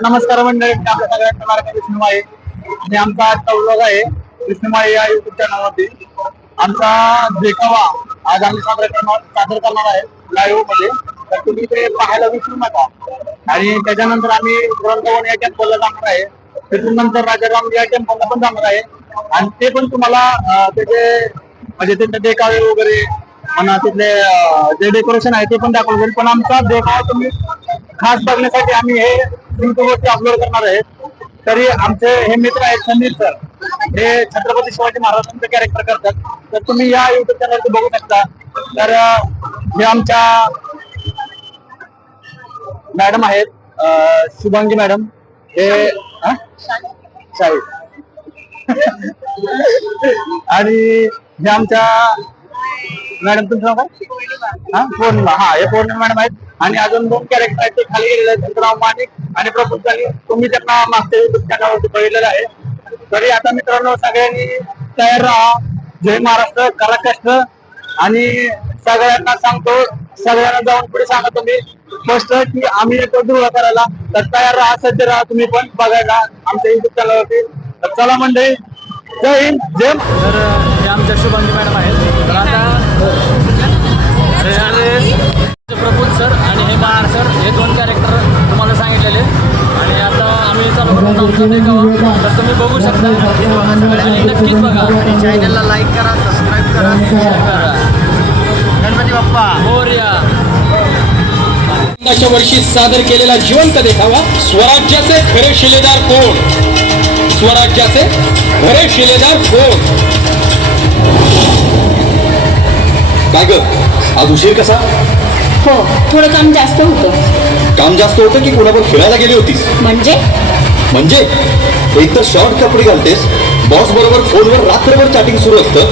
नमस्कार मंडळी आपल्या सगळ्यांचा मार्ग विष्णुमाळे आणि आमचा आजचा व्लॉग आहे विष्णुमाळे या युट्यूब चॅनलवरती आमचा देखावा आज आम्ही सादर करणार सादर करणार आहे लाईव्हमध्ये. तर तुम्ही ते पाहायला विसरू नका. आणि त्याच्यानंतर आम्ही वृंदावन या टेम्पलला जाणार आहे. तिथून नंतर राजाराम या टेम्पलला पण जाणार आहे. आणि ते पण तुम्हाला त्याचे म्हणजे त्यांचे देखावे वगैरे म्हणा तिथले जे डेकोरेशन आहे ते पण दाखवलं जाईल पण आमचा देखावा तुम्ही खास बघण्यासाठी आम्ही हे युट्यूबवरती अपलोड करणार आहेत. तरी आमचे हे मित्र आहेत संदीप सर. हे छत्रपती शिवाजी महाराजांचं कॅरेक्टर करतात. तर तुम्ही या युट्यूब चॅनलवरती बघू शकता. तर हे आमच्या मॅडम आहेत शुभांगी मॅडम हे हा? आणि हे आमच्या मॅडम तुमचं नाव काय? हा पौर्णिमा. हा हे पौर्णिमा मॅडम आहेत. आणि अजून दोन कॅरेक्टर आहेत ते खाली गेलेले आहेत. त्यांचं नाव माणिक आणि प्रफुल झाली तुम्ही त्यांना मागच्या युट्यूब चॅनलवरती बघितलेलं आहे. तरी आता मित्रांनो सगळ्यांनी तयार राहा. जय महाराष्ट्र करा कष्ट. आणि सगळ्यांना सांगतो सगळ्यांना जाऊन पुढे सांगा तुम्ही. स्पष्ट की आम्ही येतो ध्रुव करायला तर तयार राहा सज्ज राहा तुम्ही पण बघायला आमच्या युट्यूब चॅनलवरती तर चला मंडळी जय हिंद जय तर आमच्या शुभांगी मॅडम आहे तर आता सर आणि हे महार सर हे दोन कॅरेक्टर तुम्हाला सांगितलेले. आणि आता आम्ही चालू देखावा. तर तुम्ही बघू शकता. आणि नक्कीच बघा. चॅनलला लाईक करा सबस्क्राईब करा. गणपती बाप्पा. मोरया. यंदाच्या वर्षी सादर केलेला जिवंत देखावा स्वराज्याचे खरे शिलेदार कोण? स्वराज्याचे खरे शिलेदार कोण? काय ग? आज उशीर कसा? हो थोडं काम जास्त होतं. काम जास्त होतं की कोणावर खेळायला गेली होतीस? म्हणजे? म्हणजे? एक तर शॉर्ट कपडे घालतेस बॉस बरोबर फोनवर रात्रभर चॅटिंग सुरू असतं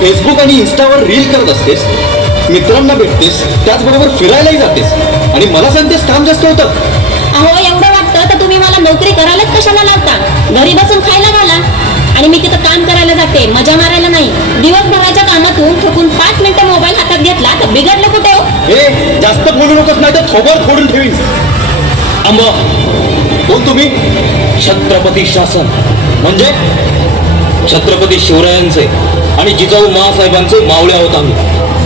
फेसबुक आणि इन्स्टावर रील करत असतेस मित्रांना भेटतेस त्याचबरोबर फिरायलाही जातेस. आणि मला सांगतेस काम जास्त होतं. अहो एवढं वाटतं तर तुम्ही मला नोकरी करायलाच कशाला लावता? घरी बसून खायला घाला. आणि मी तिथं काम करायला जाते मजा मारायला नाही. दिवसभराच्या कामातून थकून पाच मिनिटं मोबाईल हातात घेतला तर बिघडलं कुठे हो? हे जास्त बोलू नकोस नाही तर थोबड फोडून ठेवीन. आंबा कोण तुम्ही? छत्रपती शासन. म्हणजे? छत्रपती शिवरायांचे आणि जिजाऊ महासाहेबांचे मावळे आहोत आम्ही.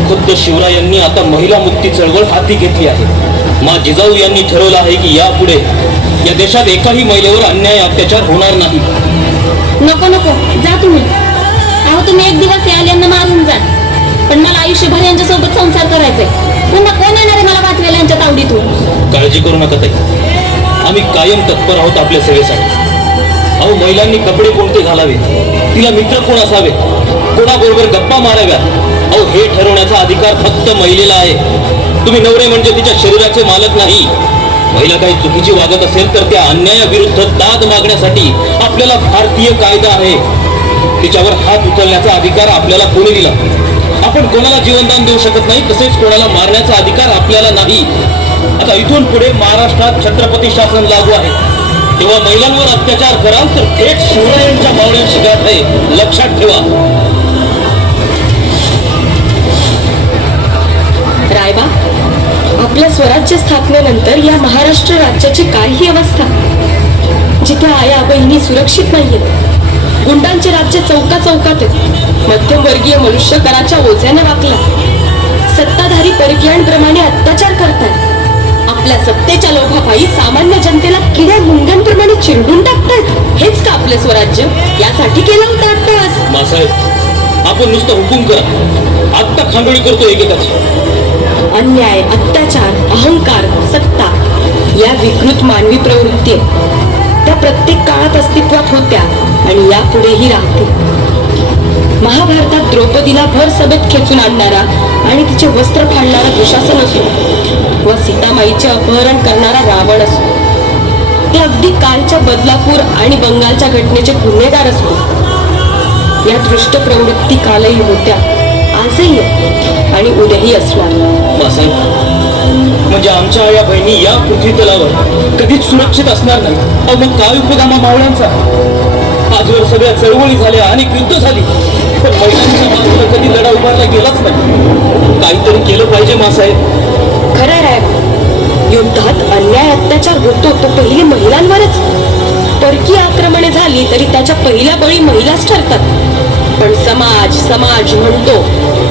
खुद्द शिवरायांनी आता महिला मुक्ती चळवळ हाती घेतली आहे. मा जिजाऊ यांनी ठरवलं आहे की यापुढे या देशात एकाही महिलेवर अन्याय अत्याचार होणार नाही. नको नको. जा तुम्ही. अहो तुम्ही एक दिवस या यांना मारून जा. पण मला आयुष्यभर यांच्यासोबत संसार करायचंय. पुन्हा कोण येणार आहे मला वाचलेल्या यांच्या तावडीतून? काळजी करू नका ताई. आम्ही कायम तत्पर आहोत आपल्या सेवेसाठी. अहो महिलांनी कपडे कोणते घालावे? तिला मित्र कोण असावे कोणाबरोबर गप्पा माराव्या अहो हे ठरवण्याचा अधिकार फक्त महिलेला आहे. तुम्ही नवरे म्हणजे तिच्या शरीराचे मालक नाही. महिला काही चुकीची वागत असेल तर त्या अन्यायाविरुद्ध दाद मागण्यासाठी आपल्याला भारतीय कायदा आहे. तिच्यावर हात उचलण्याचा अधिकार आपल्याला कोणी दिला? आपण कोणाला जीवनदान देऊ शकत नाही तसेच कोणाला मारण्याचा अधिकार आपल्याला नाही. आता इथून पुढे महाराष्ट्रात छत्रपती शासन लागू आहे. तेव्हा महिलांवर अत्याचार कराल तर थेट शिवरायांच्या मावळ्यांची गाठ आहे. लक्षात ठेवा. आपल्या स्वराज्य स्थापनेनंतर या महाराष्ट्र राज्याची काय ही अवस्था जिथे आया बहिणी सुरक्षित नाहीयेत. गुंडांचे राज्य चौका चौकात आहे मध्यमवर्गीय मनुष्य कराच्या ओझ्याने वाकला. सत्ताधारी परकीयांप्रमाणे अत्याचार करतात आपल्या सत्तेच्या लोभापायी सामान्य जनतेला किड्या मुंग्यांप्रमाणे चिरडून टाकतात हेच का आपले स्वराज्य? यासाठी केलं होतं अट्टहास मासाहेब आपण नुसतं हुकूम करा. आत्ता खांडोळी करतो एकेकाची. अन्याय अत्याचार अहंकार सत्ता या विकृत मानवी प्रवृत्ती त्या प्रत्येक काळात अस्तित्वात होत्या आणि यापुढेही राहतील. महाभारतात द्रौपदीला भर सभेत खेचून आणणारा आणि तिचे वस्त्र फाडणारा दुशासन असो व सीतामाईचे अपहरण करणारा रावण असो ते अगदी कालच्या बदलापूर आणि बंगालच्या घटनेचे गुन्हेगार असो. या दृष्ट प्रवृत्ती कालही होत्या आजही आणि उद्याही असणार. म्हणजे आमच्या या बहिणी या पृथ्वी तलावर कधीच सुरक्षित असणार नाही. अहो मग काय उपयोग आम्हा मावळ्यांचा? आजवर सगळ्या चळवळी झाल्या आणि युद्ध झाली पण महिलांच्या बाजूला कधी लढा उभारला गेलाच नाही. काहीतरी केलं पाहिजे मासाहेब खरं आहे. युद्धात अन्याय अत्याचार होतो तो पहिली महिलांवरच. परकीय आक्रमणे झाली तरी त्याच्या पहिल्या बळी महिलाच ठरतात. पण समाज समाज म्हणतो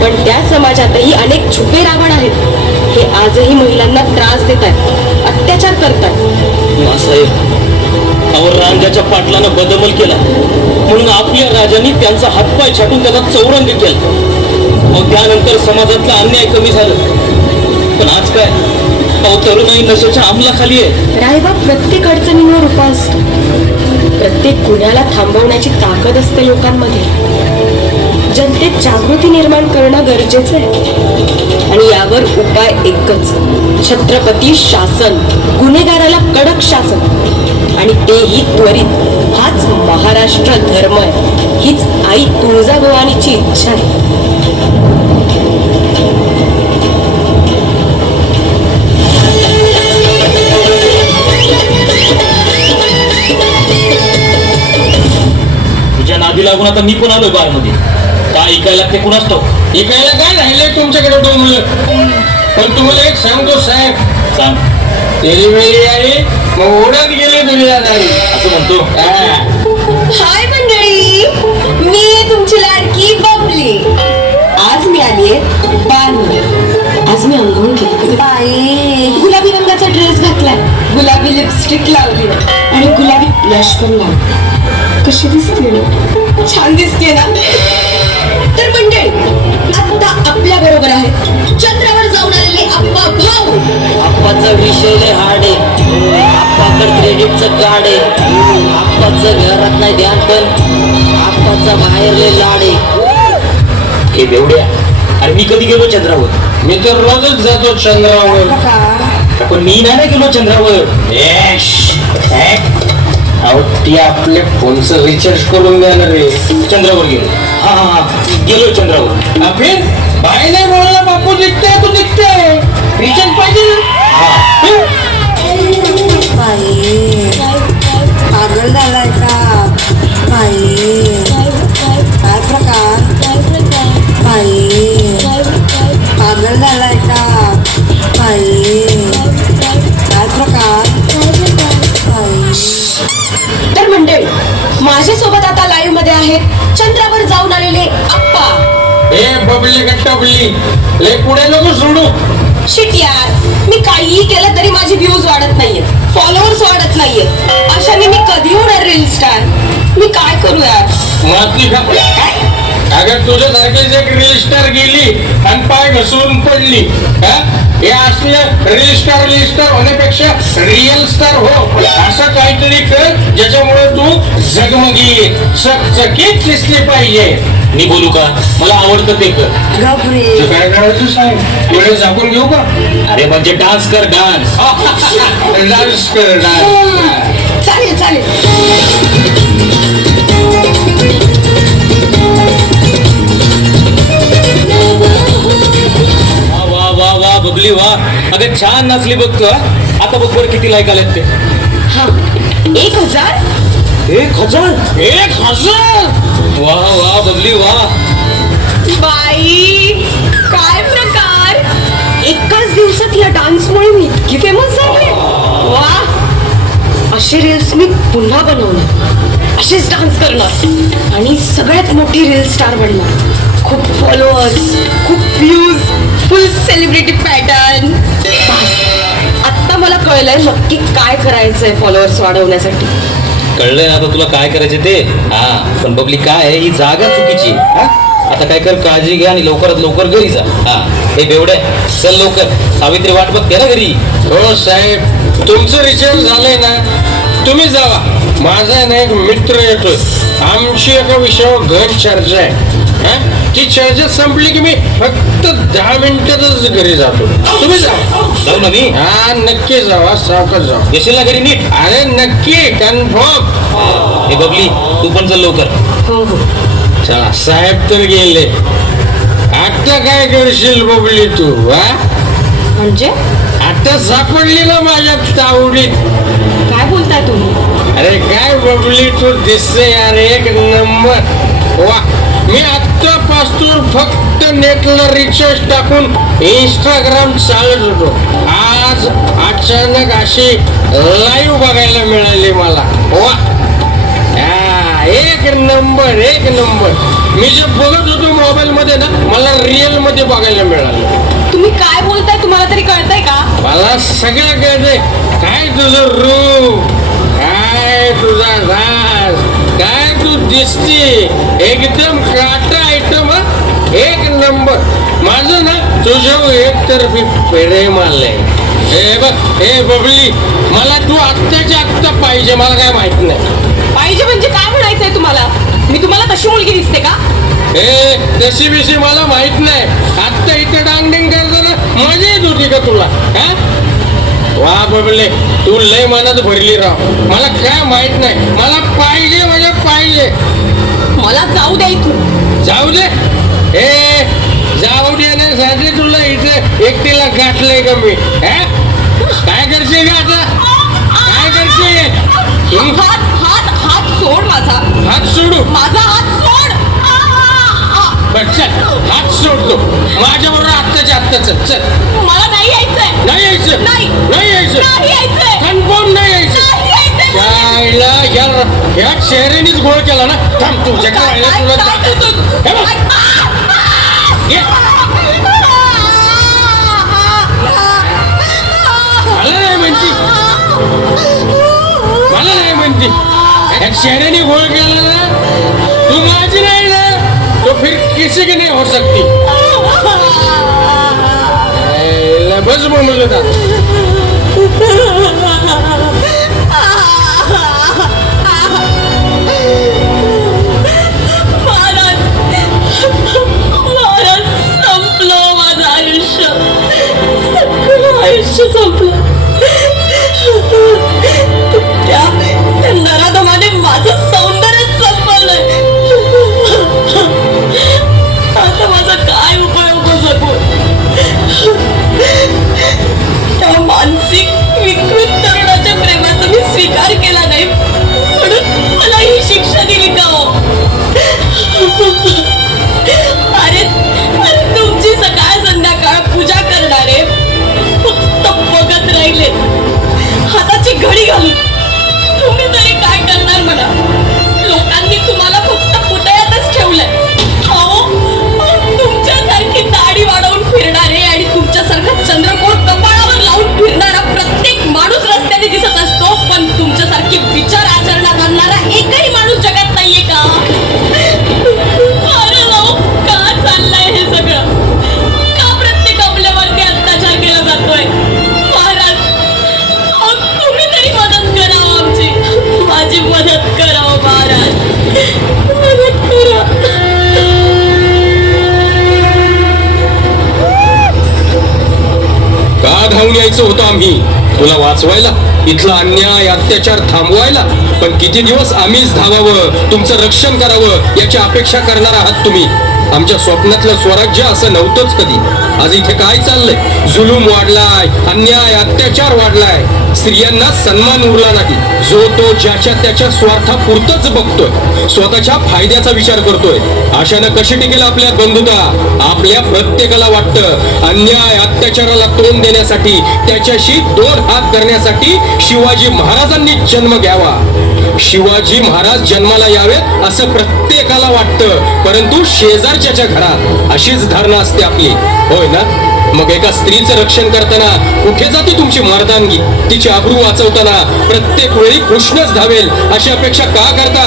पण त्या समाजातही अनेक छुपे रावण आहेत. हे आजही महिलांना त्रास देत आहेत. अत्याचार करतात. मासाहेब अहो रांजाच्या पाटलानं बदमल केला. म्हणून आपल्या राजांनी त्यांचा हातपाय छाटून त्याचा चौरंग केला. अहो त्यानंतर समाजातला अन्याय कमी झालं. पण आज काय? अहो तरुणाई नशेच्या अंमलाखाली आहे. रायबा प्रत्येक अडचणीवर उपाय असतो. प्रत्येक गुन्ह्याला थांबवण्याची ताकद असते लोकांमध्ये. जनतेत जागृती निर्माण करणं गरजेचं आहे. आणि यावर उपाय एकच. छत्रपती शासन गुन्हेगाराला कडक शासन. आणि तेही त्वरित. हाच महाराष्ट्र धर्म आहे. हीच आई तुळजाभवानीची इच्छा आहे. तुझ्या नादी लागून आता मी पण आलोय बारमध्ये ऐकायला लागते कुणाच तो इकायला काय राहिलंय तुमच्याकडे डोंबलं पण तुम्हाला एक सांगतो साहेब. सांग. तेरी वेळी आली मग ओढत गेली दुनियादारी असं म्हणतो. हाय मंडळी मी तुमची लाडकी बबली. आज मी आलीये बान आज मी अंघोळ केली. बाई गुलाबी रंगाचा ड्रेस घातलाय. गुलाबी लिपस्टिक लावली. आणि गुलाबी ब्लश पण लावली. कशी दिसते ना छान दिसते ना? मंडळी आता आपल्या बरोबर आहे. चंद्रावर जाऊन आलेले आप्पा भाऊ. आप्पाचा विषय आहे. आप्पाकडे क्रेडिटचं कार्ड आहे. आप्पाचं घरात नाही ध्यान पण आप्पाचा बाहेर लय लाड हे बेवड्या. अरे मी कधी गेलो चंद्रावर? मी तर रोजच जातो चंद्रावर. पण मी नाही ना गेलो चंद्रावर? येश. अहो ती आपल्या फोनचं रिचार्ज करून देणार रे चंद्रावर गेलो. हा हा हा. गेलो चंद्रावर. अभिन बाई नाही बोलला बापू दिखते तू दिखते रिचार्ज पाहिजे पागल झालाय. माझ्यासोबत आता लाईव्हमध्ये आहेत चंद्रावर जाऊन आलेले आप्पा. ए बबली का टबली लय पुढे नको सोडू शिट यार मी काहीही केलं तरी माझे व्ह्यूज वाढत नाहीयेत. फॉलोअर्स वाढत नाहीयेत. अशाने मी कधी होणार रील स्टार मी काय करू यार? माती का काय? अगं तुझ्यासारखीच एक रील स्टार गेली आणि पाय घसरून पडली. हा? हे असले रील स्टार रील स्टार होण्यापेक्षा रिअल स्टार हो. असं काहीतरी कर ज्याच्यामुळे तू झगमगी चकचकीत दिसली पाहिजे. मी बोलू का? मला आवडतं ते कर. काय करायचं सांग? वेळ झाकून घेऊ का? अरे म्हणजे डान्स कर डान्स. डान्स कर डान्स. चालेल चालेल. वा वा अगं छान नाचली बघ तू. आता बघ बरं किती लाईक आलेत ते. हा. एक हजार? एक हजार? एक हजार? वा वा बबली वा. बाई काय प्रकार? एकाच दिवसात या डान्समुळे मी इतकी फेमस झाले. वा. असे रील्स मी पुन्हा बनवणार. असेच डान्स करणार. आणि सगळ्यात मोठी रील स्टार बनणार. खूप फॉलोअर्स खूप व्ह्यूज फुल सेलिब्रिटी पॅटर्न. आत्ता मला कळलंय नक्की काय करायचंय फॉलोअर्स वाढवण्यासाठी. कळलंय आता तुला काय करायचं ते? हा पण बबली काय आहे? ही जागा चुकीची आहे, हा? आता काय कर काळजी घ्या आणि लवकरात लवकर घरी जा. हा हे बेवड्या चल लवकर. सावित्री वाट बघते ना घरी. हो साहेब. तुमचं रिचार्ज झालंय ना तुम्ही जावा. माझा आहे ना एक मित्र येतोय. आमची एका विषयावर घन चर्चा आहे? ती चर्चा संपली की मी फक्त दहा मिनिटातच घरी जातो. तुम्ही जावा जाऊ ना मी. हा नक्की जावा सावकाश जावा. येशील ना घरी नीट. अरे नक्की कन्फर्म हे बबली तू पण चल लवकर. हो हो. चला साहेब तर गेले. आता काय करशील बबली तू हा? म्हणजे? आता सापडली ना माझ्या तावडीत. काय बोलताय तुम्ही? अरे काय बबली तू दिसते यार एक नंबर. वा मी आत्तापासून फक्त नेटला रिचार्ज टाकून इंस्टाग्राम चालत होतो. आज अचानक अशी लाईव्ह बघायला मिळाली मला. वा. एक नंबर एक नंबर मी जे बघत होतो मोबाईल मध्ये ना मला रिअलमध्ये बघायला मिळालं. तुम्ही काय बोलताय तुम्हाला तरी कळतंय का? मला सगळं कळतंय. काय तुझं रूप? काय तुझा राज? काय तू दिसते? एकदम काटा नंबर. माझं ना तुझ्या एकतर्फी आलंय. हे बघ हे बबली मला तू आत्ताच्या आत्ता पाहिजे मला काय माहीत नाही. पाहिजे म्हणजे काय म्हणायचंय तुम्हाला? मी तुम्हाला तशी मुलगी दिसते का? ए तशी बिशी मला माहीत नाही. आत्ता इथं डांगडिंग करताना मजा येत होती का तुला? हा? वा बबले तू लय मनात भरली राव. मला काय माहीत नाही. मला पाहिजे म्हणजे पाहिजे. गाठलंय का मी? हा? काय करशील का आता? काय करशील? हात हात हात सोड माझा. हात सोडू? माझा हात सोड. बर चल. हात सोडतो. माझ्याबरोबर आत्ताच्या आत्ता चल चल. मला नाही यायचंय. नाही यायचं. नाही. नाही यायचं. कन्फर्म नाही यायचं. या चेहऱ्यानेच गोळ केला ना. थांब तू जगा काय- काय- तुला? हे बघ, मला नाही म्हणती या चेहऱ्याने गोळ केला ना। तू माझी नाही ना तो फिर किसी की नाही हो सकती। यायला बस बोंबलं जात महाराज महाराज संपलं माझं आयुष्य। सगळं आयुष्य संपलं। प्रेमाचा मी धावून होतं आम्ही. तुला वाचवायला इथला अन्याय अत्याचार थांबवायला. पण किती दिवस आम्हीच धावावं तुमचं रक्षण करावं याची अपेक्षा करणार आहात तुम्ही. आमच्या स्वप्नातलं स्वराज्य असं नव्हतंच कधी. आज इथे काय चाललंय? जुलूम वाढलाय अन्याय अत्याचार वाढलाय. स्त्रियांना सन्मान उरला नाही. जो तो ज्याच्या त्याच्या स्वार्थापुरतच बघतोय स्वतःच्या फायद्याचा विचार करतोय अशानं कशी टिकेल आपल्या बंधुता? आपल्या प्रत्येकाला वाटतं अन्याय अत्याचाराला तोंड देण्यासाठी त्याच्याशी दोन हात करण्यासाठी शिवाजी महाराजांनी जन्म घ्यावा. शिवाजी महाराज जन्माला यावेत असं प्रत्येकाला वाटतं परंतु शेजारच्याच्या घरात अशीच धारणा असते आपली. होय ना? मग एका स्त्रीचं रक्षण करताना कुठे जाते तुमची मर्दानगी? तिची आबरू वाचवताना प्रत्येक वेळी कृष्णच धावेल अशी अपेक्षा का करता?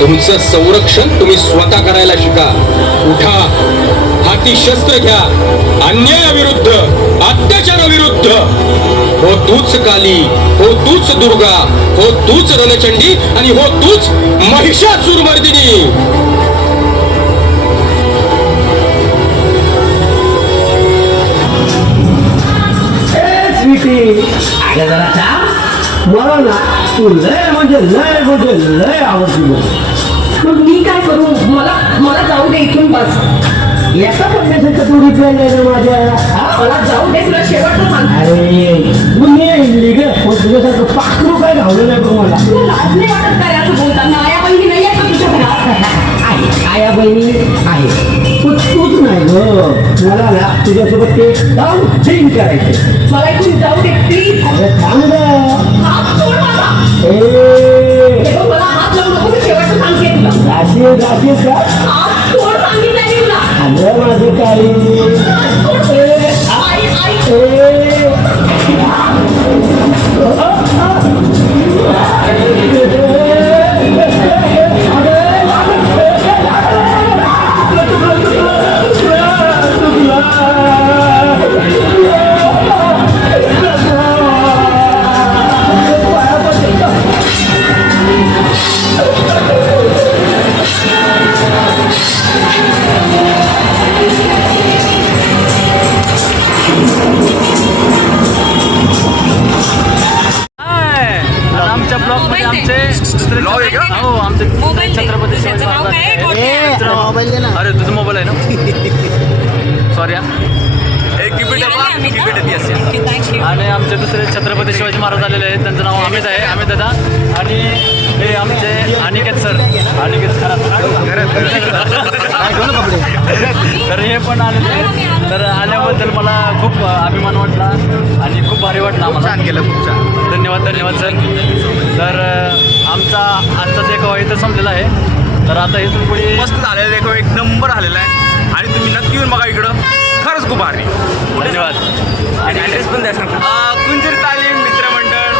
तुमचं संरक्षण तुम्ही स्वतः करायला शिका. उठा हाती शस्त्र घ्या. अन्यायाविरुद्ध अत्याचाराविरुद्ध हो तूच काली हो तूच दुर्गा हो तूच रणचंडी आणि हो तूच महिषासुरमर्दिनी. जरा. मला ना तू लय म्हणजे लय म्हणजे लय आवडती बघ. मग मी काय करू मला मला जाऊ दे इथून बस एका पडण्यासारखं तू रिप्लाय नाही ना माझ्या हा? मला जाऊ दे तुला शेवटचं सांग अरे दुनिया हिंडली ग पण तुझ्यासारखं पाखरू काय धावलं नाही बघ मला तुला लाज नाही वाटत काय असं बोलताना आया बहिणी आहे आया बहिणी आहे पण तूच नाही ग मला ना तुझ्यासोबत ते जाऊन चेंज करायचं मला इथून जाऊ दे प्लीज अरे थांब ग हात सोड माझा ए हे बघ, दुसरे हो आमचे छत्रपती शिवाजी महाराज मोबाईल दे ना. अरे तुझा मोबाईल आहे ना? सॉरी आणि आमचे दुसरे छत्रपती शिवाजी महाराज आलेले आहेत. त्यांचं नाव अमित आहे अमित दादा. आणि हे आमचे अनिकेत सर. अनिकेत तर हे पण आलेले आहेत. तर आल्याबद्दल मला खूप अभिमान वाटला आणि खूप भारी वाटला आम्हाला. छान केलं खूप छान. धन्यवाद धन्यवाद सर. तर अ, आमचा आजचा देखावा इथं संपलेला आहे. तर आता इथून पुढे मस्त झालेलं देखो एक नंबर आलेला आहे. आणि तुम्ही नक्की येऊन बघा इकडं. खरंच खूप भारी. धन्यवाद. आणि ॲड्रेस पण द्या सांगा कुंजीर तालीम मित्रमंडळ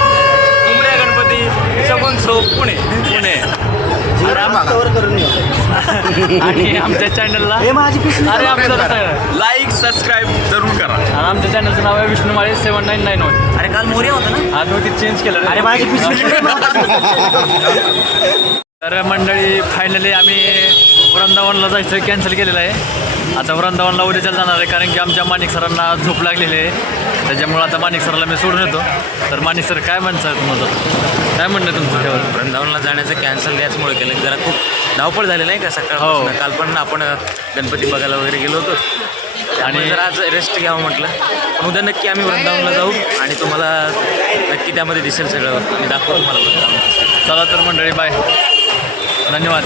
उमऱ्या गणपती सगुन सो पुणे. पुणे. आणि आम- आणि आमच्या चॅनलला अरे आमचं लाईक सबस्क्राईब जरूर करा. आणि आमच्या चॅनलचं नाव आहे Vishnumale seven nine nine one. काल मोर्या होता ना? आज मी चेंज केलं अरे माझी तर मंडळी फायनली आम्ही वृंदावनला जायचं कॅन्सल केलेलं आहे. आता वृंदावनला उद्याच्या जाणार आहे कारण की आमच्या माणिक सरांना झोप लागलेली आहे. त्याच्यामुळे आता माणिक सराला मी सोडून येतो. तर माणिक सर काय म्हणतात तुमचं काय म्हणणं आहे तुमचं त्यावर? वृंदावनला जाण्याचं कॅन्सल याचमुळे केलं. जरा खूप धावपळ झाली नाही का? सकाळ काल पण आपण गणपती बघायला वगैरे गेलो होतो. आणि जर आज रेस्ट घ्यावं म्हटलं. पण उद्या नक्की आम्ही वृंदावनला जाऊ आणि तुम्हाला नक्की त्यामध्ये दिसेल सगळं. मी दाखवू तुम्हाला वृंदावन चला तर मंडळी बाय धन्यवाद.